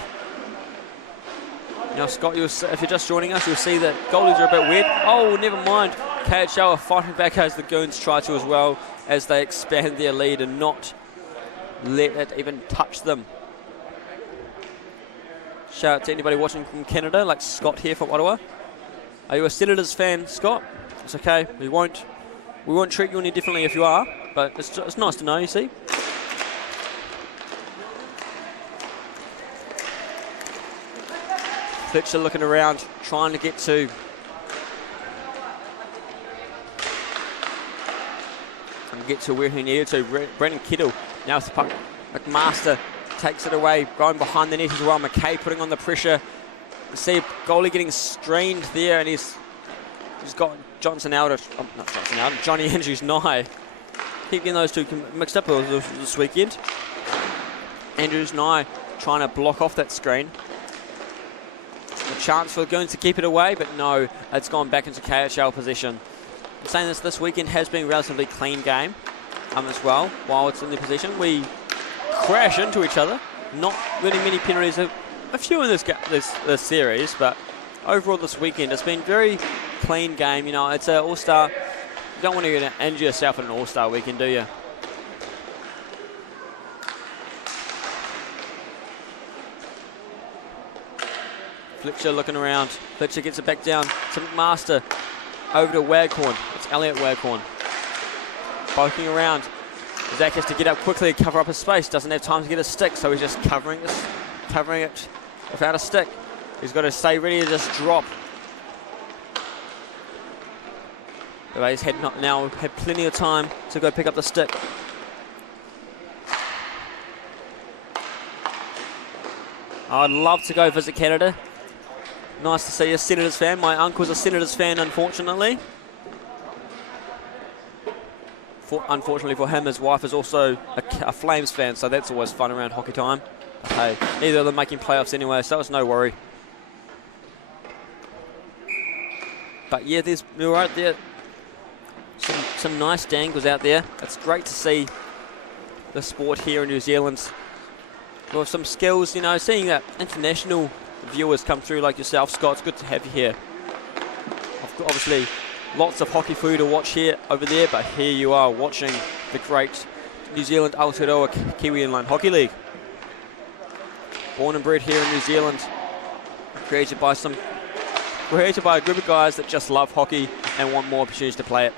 Now, Scott, if you're just joining us, you'll see that goalies are a bit weird. Oh, never mind. KHL are fighting back as the Goons try to as well, as they expand their lead and not let it even touch them. Shout out to anybody watching from Canada, like Scott here from Ottawa. Are you a Senators fan, Scott? It's okay. We won't treat you any differently if you are, but it's nice to know, you see. Fletcher looking around, trying to get to where he needed to. Brendan Kittle now with the puck. McMaster takes it away, going behind the net as well. McKay putting on the pressure. You see goalie getting strained there, and he's got Johnny Andrews Nye. Keep getting those two mixed up this weekend. Andrews Nye trying to block off that screen. A chance for the Goons to keep it away, but no, it's gone back into KHL possession. I'm saying this weekend has been a relatively clean game as well. While it's in the possession, we crash into each other. Not really many penalties, a few in this series, but overall this weekend it's been a very clean game. You know, it's an All-Star. You don't want to injure yourself in an All-Star weekend, do you? Fletcher looking around. Fletcher gets it back down to McMaster. Over to Waghorn. It's Elliot Waghorn. Poking around. Zach has to get up quickly, cover up his space. Doesn't have time to get a stick, so he's just covering it without a stick. He's got to stay ready to just drop. But he's had plenty of time to go pick up the stick. I'd love to go visit Canada. Nice to see a Senators fan. My uncle's a Senators fan, unfortunately. Unfortunately for him, his wife is also a Flames fan, so that's always fun around hockey time. But hey, neither of them making playoffs anyway, so it's no worry. But yeah, you're right there. Some nice dangles out there. It's great to see the sport here in New Zealand with some skills, you know, seeing that international viewers come through like yourself, Scott. It's good to have you here. I've got obviously lots of hockey for you to watch here over there, but here you are watching the great New Zealand Aotearoa Kiwi Inline Hockey League. Born and bred here in New Zealand, created by a group of guys that just love hockey and want more opportunities to play it.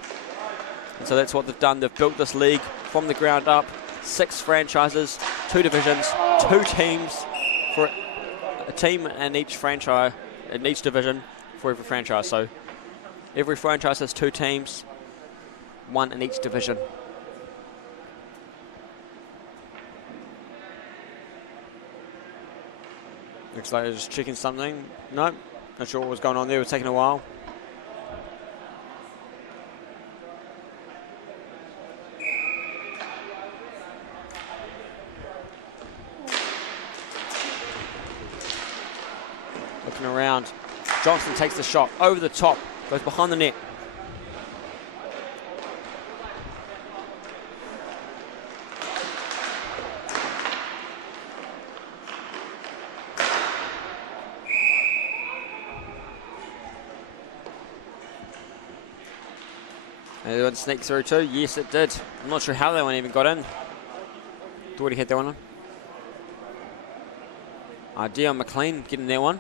And so that's what they've done. They've built this league from the ground up. 6 franchises, 2 divisions, 2 teams, for a team in each franchise, in each division for every franchise. So every franchise has 2 teams, 1 in each division. Looks like they're just checking something. No, not sure what was going on there. It was taking a while. Looking around. Johnson takes the shot over the top, goes behind the net. And the one sneaks through too. Yes, it did. I'm not sure how that one even got in. Thought he had that one on. Dion McLean getting that one.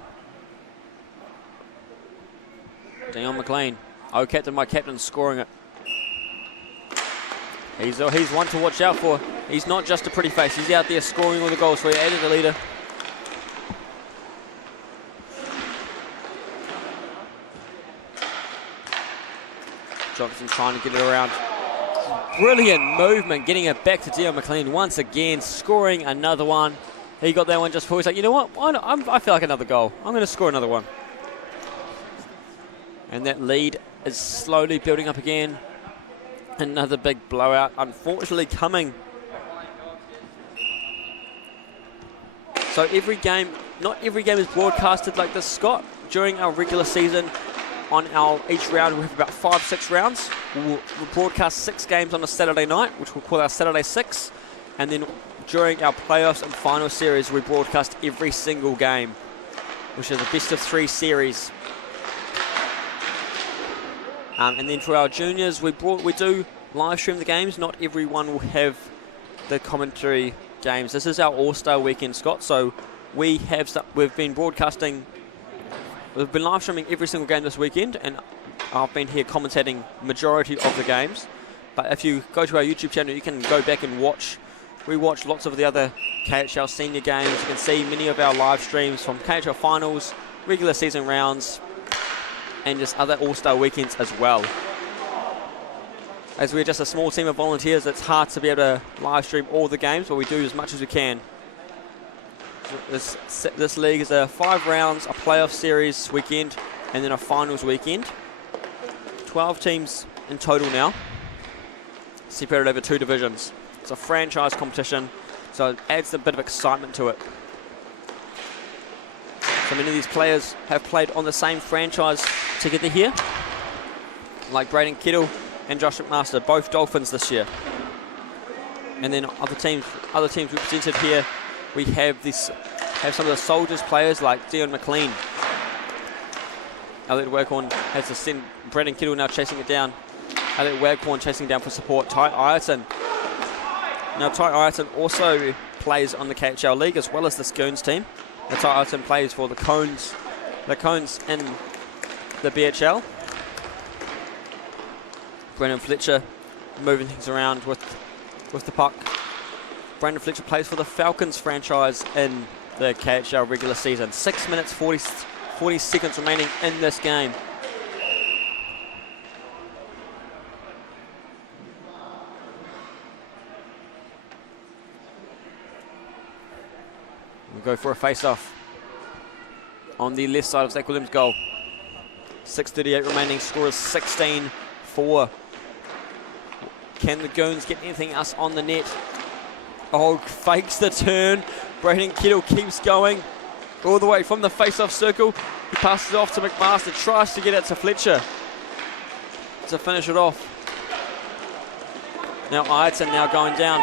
Dion McLean. Oh, captain, my captain, scoring it. He's one to watch out for. He's not just a pretty face. He's out there scoring all the goals for you. Added the leader. Johnson trying to get it around. Brilliant movement, getting it back to Dion McLean once again, scoring another one. He got that one just before. He's like, you know what? I feel like another goal. I'm going to score another one. And that lead is slowly building up again. Another big blowout, unfortunately coming. So every game, not every game is broadcasted like this, Scott. During our regular season, on each round we have about 5-6 rounds. We'll broadcast 6 games on a Saturday night, which we'll call our Saturday 6. And then during our playoffs and final series, we broadcast every single game, which is a best of 3 series. And then for our juniors, we do live stream the games. Not everyone will have the commentary games. This is our All-Star weekend, Scott. So we've been broadcasting. We've been live streaming every single game this weekend, and I've been here commentating majority of the games. But if you go to our YouTube channel, you can go back and watch. We watch lots of the other KHL senior games. You can see many of our live streams from KHL finals, regular season rounds, and just other All-Star weekends as well. As we're just a small team of volunteers, it's hard to be able to live stream all the games, but we do as much as we can. This league is a 5 rounds, a playoff series weekend, and then a finals weekend. 12 teams in total now, separated over 2 divisions. It's a franchise competition, so it adds a bit of excitement to it. So many of these players have played on the same franchise together here, like Braden Kettle and Josh McMaster, both Dolphins this year. And then other teams represented here. We have some of the Soldiers players like Dion McLean. Elliot Waghorn has to send Braden Kettle now chasing it down. Elliot Waghorn chasing down for support. Ty Ireton. Now Ty Ireton also plays on the KHL League as well as this Goons team. Now, Ty Ireton plays for the Cones in the BHL. Brendan Fletcher moving things around with the puck. Brandon Fletcher plays for the Falcons franchise in the KHL regular season. 6 minutes, 40 seconds remaining in this game. We'll go for a face-off on the left side of Zach Williams' goal. 6:38 remaining, score is 16-4. Can the Goons get anything else on the net? Oh, fakes the turn. Braden Kettle keeps going all the way from the face-off circle. He passes it off to McMaster, tries to get it to Fletcher to finish it off. Now Ireton now going down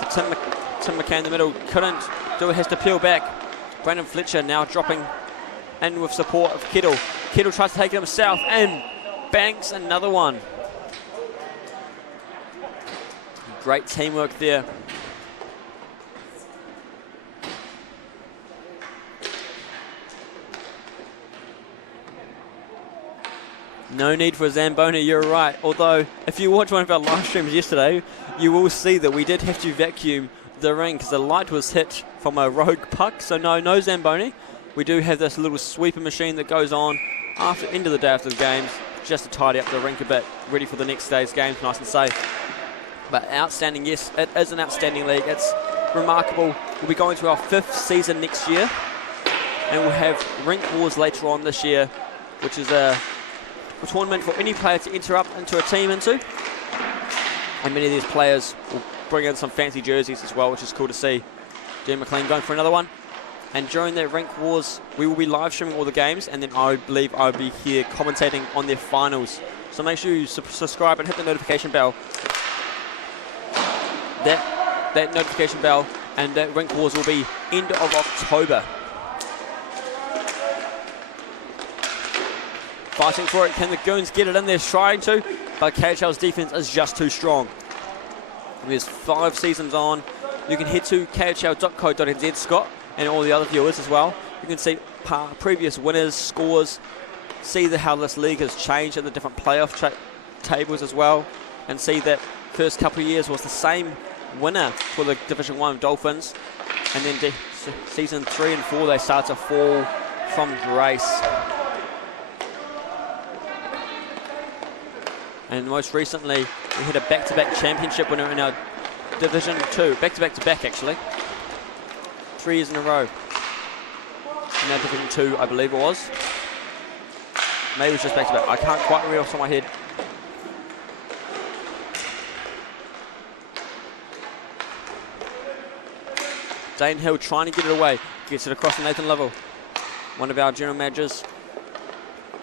to Tim McCann in the middle. Couldn't do it, has to peel back. Brandon Fletcher now dropping in with support of Kettle. Kettle tries to take it himself and banks another one. Great teamwork there. No need for a Zamboni, you're right. Although, if you watch one of our live streams yesterday, you will see that we did have to vacuum the ring because the light was hit from a rogue puck. So no Zamboni. We do have this little sweeper machine that goes on after end of the day after the games, just to tidy up the rink a bit, ready for the next day's games, nice and safe. But outstanding, yes, it is an outstanding league. It's remarkable. We'll be going to our 5th season next year, and we'll have rink wars later on this year, which is a tournament for any player to enter up into a team into. And many of these players will bring in some fancy jerseys as well, which is cool to see. Dean McLean going for another one. And during their Rank Wars, we will be live streaming all the games, and then I believe I'll be here commentating on their finals. So make sure you subscribe and hit the notification bell. That notification bell, and that Rank Wars will be end of October. Fighting for it, can the Goons get it in there? Trying to, but KHL's defense is just too strong. There's 5 seasons on. You can head to KHL.co.nz, Scott, and all the other viewers as well. You can see previous winners, scores, see how this league has changed in the different playoff tables as well, and see that first couple of years was the same winner for the Division 1 Dolphins, and then season 3 and 4 they start to fall from grace. And most recently, we had a back-to-back championship winner in our Division 2. Back-to-back actually. 3 years in a row. In our Division 2, I believe it was. Maybe it was just back-to-back. I can't quite remember off the top of my head. Dane Hill trying to get it away. Gets it across to Nathan Lovell. One of our general managers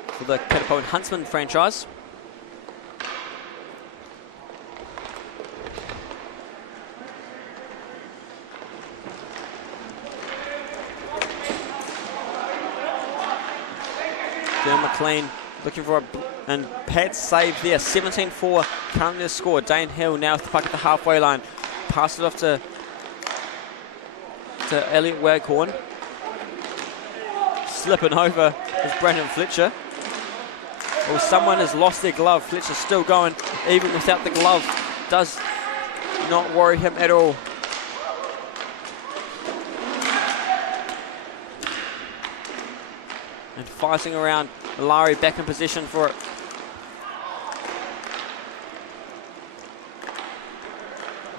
for the Catapult and Huntsman franchise. McLean looking for and Pat's save there. 17-4 currently the score. Dane Hill now with the puck at the halfway line. Pass it off to Elliot Waghorn. Slipping over is Brandon Fletcher. Well, someone has lost their glove. Fletcher's still going even without the glove. Does not worry him at all. And fighting around. Larry back in position for it.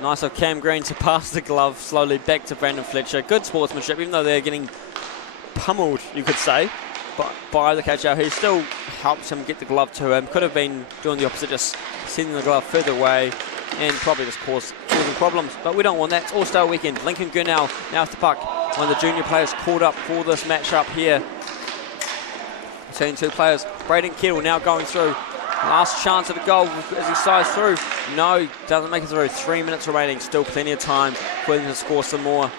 Nice of Cam Green to pass the glove slowly back to Brandon Fletcher. Good sportsmanship, even though they're getting pummeled, you could say, but by the catcher. He still helps him get the glove to him. Could have been doing the opposite, just sending the glove further away and probably just causing problems. But we don't want that. It's All-Star Weekend. Lincoln Gurnell now with the puck. One of the junior players called up for this matchup here. Between 2 players. Braden Kettle now going through. Last chance at a goal as he slides through. No, doesn't make it through. 3 minutes remaining. Still plenty of time for him to score some more.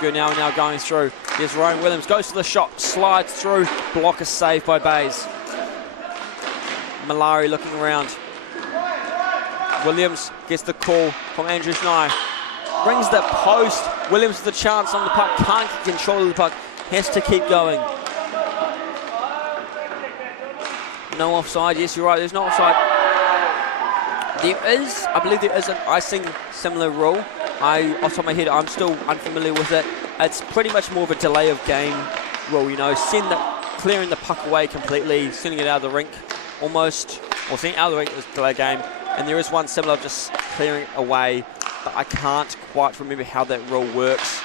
Gurnell now going through. There's Ryan Williams. Goes to the shot. Slides through. Blocker saved by Bays. Malari looking around. Williams gets the call from Andrew Nye. Brings the post. Williams with the chance on the puck. Can't get control of the puck. Has to keep going. No offside. Yes, you're right. There's no offside. There is, I believe there is an icing similar rule. Off the top of my head, I'm still unfamiliar with it. It's pretty much more of a delay of game rule, you know, clearing the puck away completely, sending it out of the rink almost, or sending it out of the rink is delay game. And there is one similar, just clearing it away, but I can't quite remember how that rule works,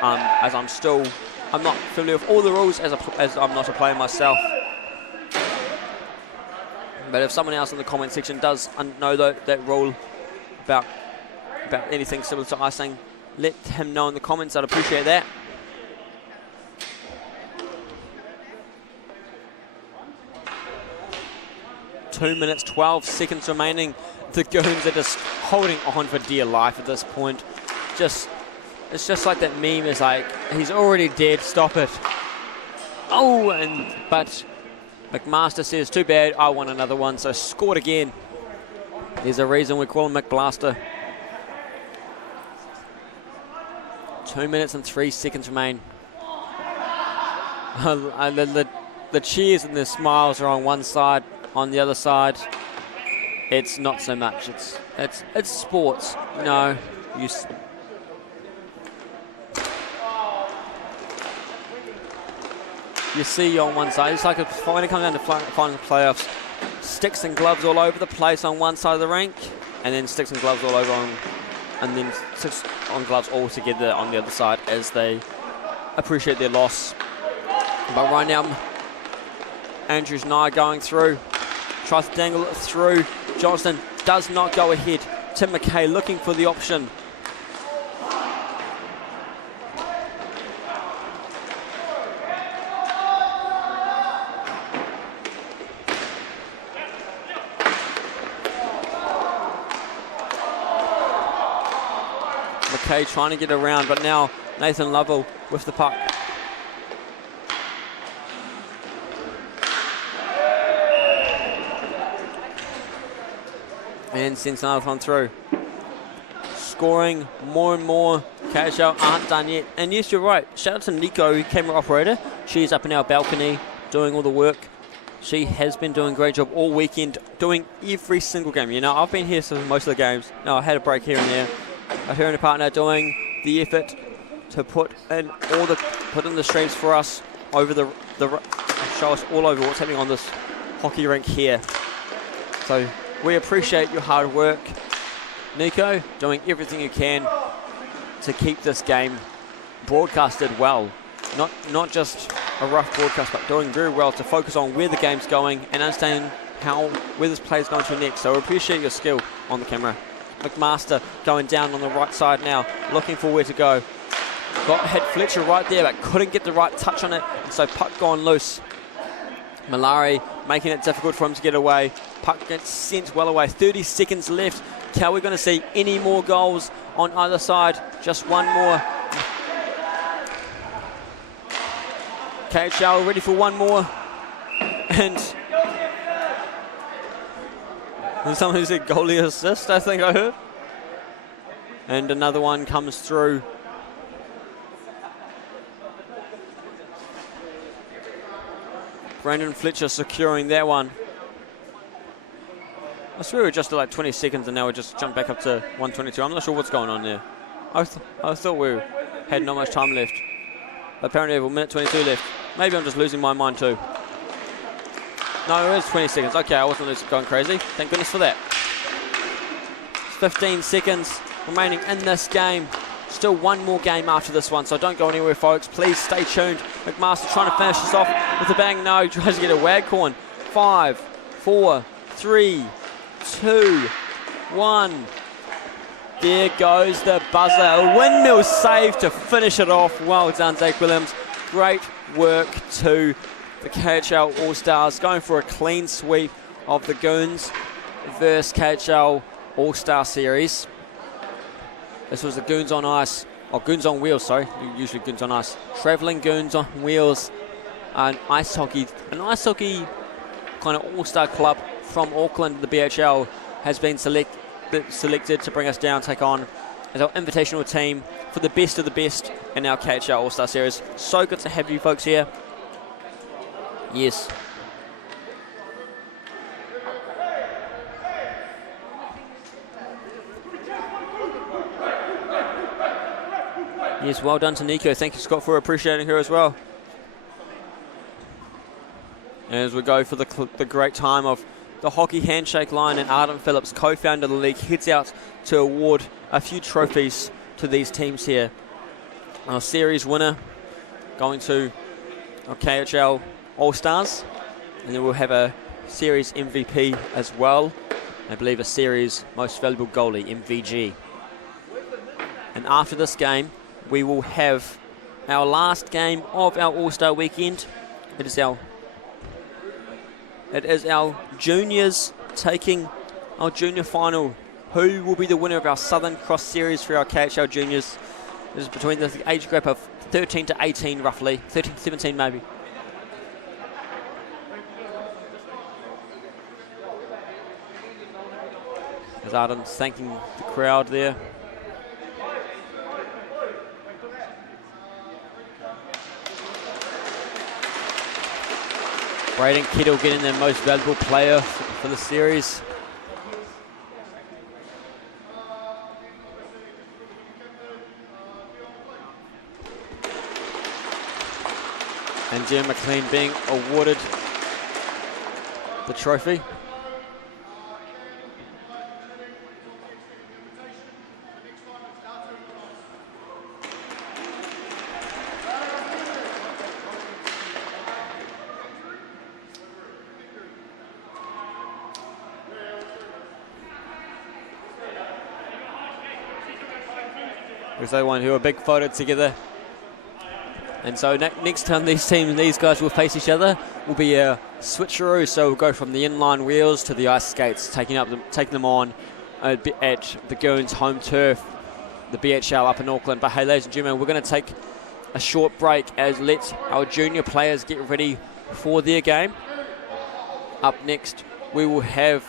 as I'm not familiar with all the rules as I'm not a player myself. But if someone else in the comment section does know that rule about anything similar to icing, let him know in the comments. I'd appreciate that. Two minutes, 12 seconds remaining. The Goons are just holding on for dear life at this point. It's just like that meme is like, he's already dead, stop it. Oh, but McMaster says, too bad, I want another one, so scored again. There's a reason we call him McBlaster. 2 minutes and 3 seconds remain. The cheers and the smiles are on one side. On the other side, it's not so much. It's sports. No, you see on one side, it's like when it comes down to final playoffs, sticks and gloves all over the place on one side of the rink, and then sticks and gloves all over and then sticks on gloves all together on the other side as they appreciate their loss. But right now, Andrews Nye going through, tries to dangle it through. Johnston does not go ahead. Tim McKay looking for the option. Okay, trying to get around, but now Nathan Lovell with the puck. And sends another one through. Scoring more and more. KHL aren't done yet. And yes, you're right. Shout out to Nico, camera operator. She's up in our balcony doing all the work. She has been doing a great job all weekend, doing every single game. You know, I've been here for most of the games. No, I had a break here and there. But her and her partner doing the effort to put in the streams for us over the show us all over what's happening on this hockey rink here. So we appreciate your hard work. Nico, doing everything you can to keep this game broadcasted well. Not just a rough broadcast, but doing very well to focus on where the game's going and understand where this play is going to next. So we appreciate your skill on the camera. McMaster going down on the right side now, looking for where to go. Hit Fletcher right there, but couldn't get the right touch on it, and so puck gone loose. Malari making it difficult for him to get away. Puck gets sent well away. 30 seconds left. Are we going to see any more goals on either side? Just one more. KHL ready for one more. And there's someone who said goalie assist, I think I heard. And another one comes through. Brandon Fletcher securing that one. I swear we were just at like 20 seconds and now we just jumped back up to 122. I'm not sure what's going on there. I thought we had not much time left. Apparently we have a minute 22 left. Maybe I'm just losing my mind too. No, it is 20 seconds. Okay, I wasn't going crazy. Thank goodness for that. 15 seconds remaining in this game. Still one more game after this one, so don't go anywhere, folks. Please stay tuned. McMaster trying to finish this off with a bang. No, he tries to get a Waghorn. 5, 4, 3, 2, 1. There goes the buzzer. A windmill save to finish it off. Well done, Zach Williams. Great work to the KHL All-Stars, going for a clean sweep of the Goons versus KHL All-Star Series. This was the Goons on ice, or Goons on wheels, sorry, usually Goons on ice. Travelling Goons on wheels, an ice hockey kind of all-star club from Auckland. The BHL has been selected to bring us down, take on as our invitational team for the best of the best in our KHL All-Star Series. So good to have you folks here. Yes. Yes, well done to Nico. Thank you, Scott, for appreciating her as well. As we go for the great time of the hockey handshake line, and Arden Phillips, co-founder of the league, heads out to award a few trophies to these teams here. Our series winner going to our KHL All-Stars, and then we'll have a series MVP as well. I believe a series most valuable goalie, MVG. And after this game, we will have our last game of our All-Star weekend. It is our juniors taking our junior final. Who will be the winner of our Southern Cross Series for our KHL juniors? It is between the age group of 13 to 18 roughly, 13 to 17 maybe. As Adam's thanking the crowd there. Braden Kittle getting their most valuable player for the series. And Jim McLean being awarded the trophy. There's the one who are big photo together. And so next time these guys will face each other will be a switcheroo. So we'll go from the inline wheels to the ice skates, taking them on at the Goons home turf. the BHL up in Auckland. But hey, ladies and gentlemen, we're going to take a short break as let our junior players get ready for their game. Up next, we will have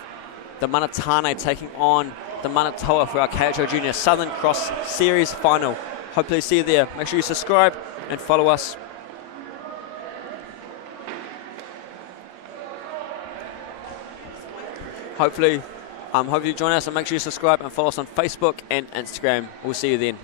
the mana Tane taking on the mana Toa for our KIHL Junior Southern Cross Series final. Hopefully see you there. Make sure you subscribe and follow us. Hopefully you join us, and make sure you subscribe and follow us on Facebook and Instagram. We'll see you then.